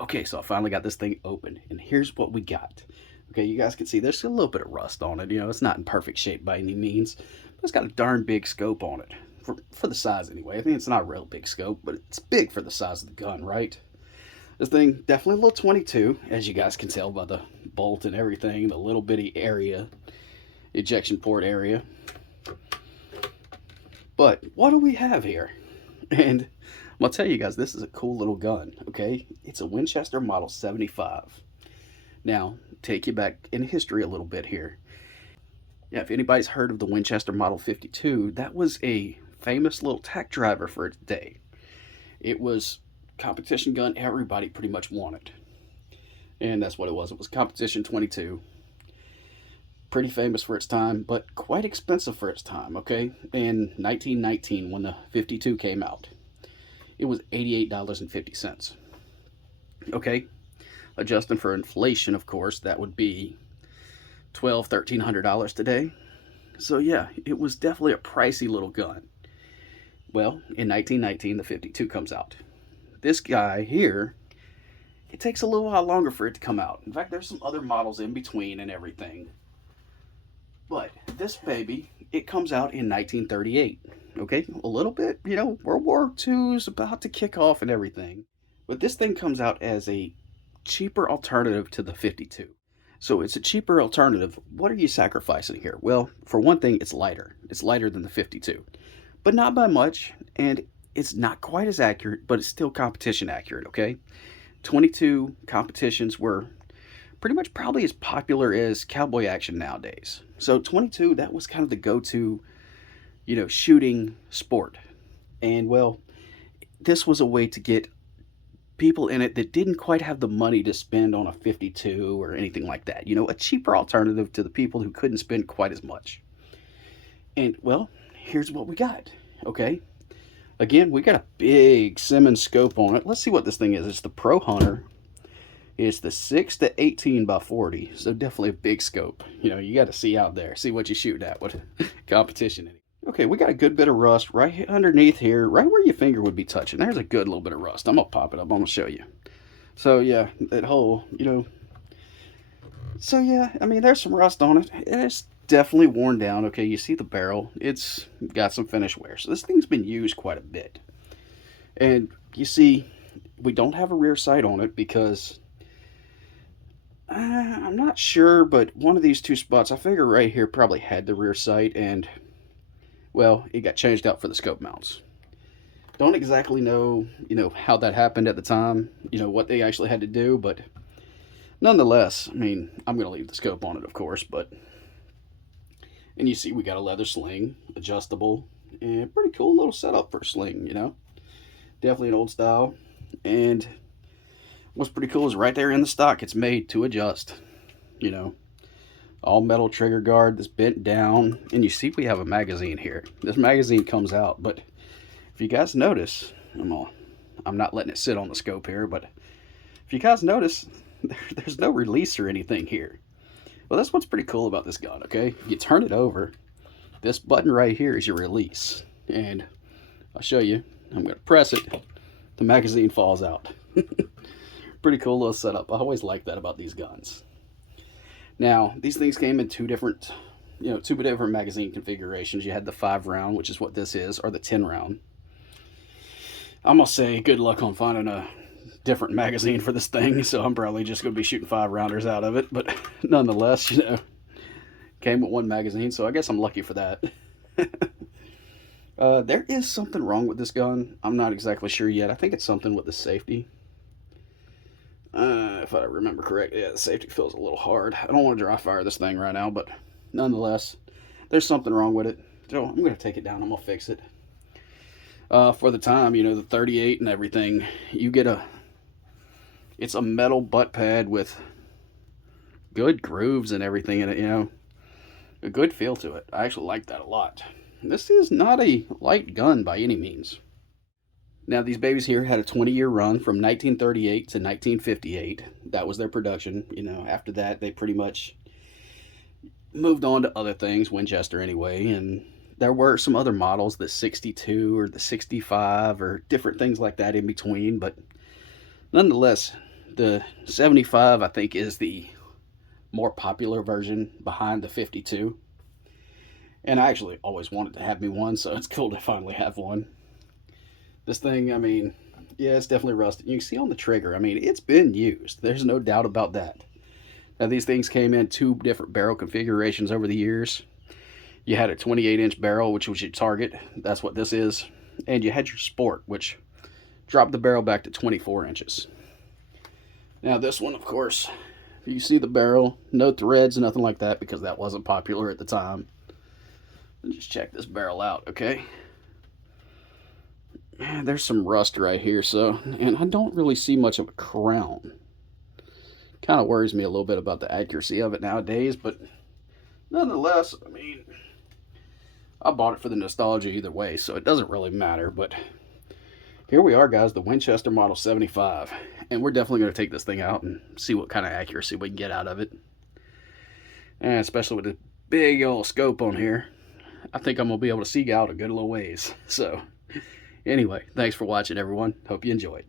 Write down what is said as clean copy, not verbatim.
Okay, so I finally got this thing open, and here's what we got. Okay, you guys can see there's a little bit of rust on it. It's not in perfect shape by any means, but it's got a darn big scope on it. For the size anyway. I think it's not a real big scope, but it's big for the size of the gun, right? This thing, definitely a little 22, as you guys can tell by the bolt and everything, the little bitty area, ejection port area. But what do we have here? And I'm gonna tell you guys, this is a cool little gun, okay? It's a Winchester Model 75. Now, take you back in history a little bit here. Yeah, if anybody's heard of the Winchester Model 52, that was a famous little tech driver for its day. It was competition gun everybody pretty much wanted. And that's what it was. It was competition 22. Pretty famous for its time, but quite expensive for its time, okay? In 1919, when the 52 came out, it was $88.50. Okay? Adjusting for inflation, of course, that would be $1,200, $1,300 today. So yeah, it was definitely a pricey little gun. Well, in 1919, the 52 comes out. This guy here, it takes a little while longer for it to come out. In fact, there's some other models in between and everything. But this baby, it comes out in 1938. Okay, a little bit, World War II is about to kick off and everything. But this thing comes out as a cheaper alternative to the 52. So it's a cheaper alternative. What are you sacrificing here? Well, for one thing, it's lighter. It's lighter than the 52, but not by much. And it's not quite as accurate, but it's still competition accurate, okay? 22 competitions were pretty much probably as popular as cowboy action nowadays. So 22, that was kind of the go-to, shooting sport. And well, this was a way to get people in it that didn't quite have the money to spend on a 52 or anything like that. A cheaper alternative to the people who couldn't spend quite as much. And well, here's what we got. Okay. Again, we got a big Simmons scope on it. Let's see what this thing is. It's the Pro Hunter. It's the 6 to 18 by 40. So definitely a big scope. You got to see out there. See what you shoot at. What competition. Okay, we got a good bit of rust right underneath here, right where your finger would be touching. There's a good little bit of rust. I'm going to pop it up. I'm going to show you. So, yeah, that whole, So, yeah, I mean, there's some rust on it. It's definitely worn down. Okay, you see the barrel. It's got some finish wear. So this thing's been used quite a bit. And you see, we don't have a rear sight on it because I'm not sure, but one of these two spots, I figure right here probably had the rear sight, and well, it got changed out for the scope mounts. Don't exactly know, how that happened at the time, what they actually had to do, but nonetheless, I mean, I'm going to leave the scope on it, of course, but, and you see we got a leather sling, adjustable, and pretty cool little setup for a sling, definitely an old style. And what's pretty cool is right there in the stock, it's made to adjust, all metal trigger guard that's bent down. And you see we have a magazine here. This magazine comes out, but if you guys notice, I'm not letting it sit on the scope here, but if you guys notice, there's no release or anything here. Well, that's what's pretty cool about this gun, okay? You turn it over, this button right here is your release. And I'll show you. I'm going to press it. The magazine falls out. Pretty cool little setup. I always like that about these guns. Now, these things came in two different magazine configurations. You had the 5-round, which is what this is, or the 10-round. I'm going to say good luck on finding a different magazine for this thing, so I'm probably just going to be shooting 5-rounders out of it. But nonetheless, came with one magazine, so I guess I'm lucky for that. There is something wrong with this gun. I'm not exactly sure yet. I think it's something with the safety. If I remember correctly, yeah, the safety feels a little hard. I don't want to dry fire this thing right now, but nonetheless, there's something wrong with it. So I'm going to take it down. I'm going to fix it. For the time, the 38 and everything, you get it's a metal butt pad with good grooves and everything in it, a good feel to it. I actually like that a lot. This is not a light gun by any means. Now, these babies here had a 20-year run from 1938 to 1958. That was their production. After that, they pretty much moved on to other things, Winchester anyway, and there were some other models, the 62 or the 65 or different things like that in between, but nonetheless, The 75, I think, is the more popular version behind the 52. And I actually always wanted to have me one, so it's cool to finally have one. This thing, I mean, yeah, it's definitely rusted. You can see on the trigger, I mean, it's been used. There's no doubt about that. Now, these things came in 2 different barrel configurations over the years. You had a 28-inch barrel, which was your target. That's what this is. And you had your sport, which dropped the barrel back to 24 inches. Now, this one, of course, you see the barrel, no threads, nothing like that, because that wasn't popular at the time. Let's just check this barrel out, okay? Man, there's some rust right here, and I don't really see much of a crown. Kind of worries me a little bit about the accuracy of it nowadays, but nonetheless, I mean, I bought it for the nostalgia either way, so it doesn't really matter. But here we are, guys, the Winchester Model 75, and we're definitely going to take this thing out and see what kind of accuracy we can get out of it. And especially with the big old scope on here, I think I'm going to be able to see out a good little ways. So anyway, thanks for watching, everyone. Hope you enjoyed.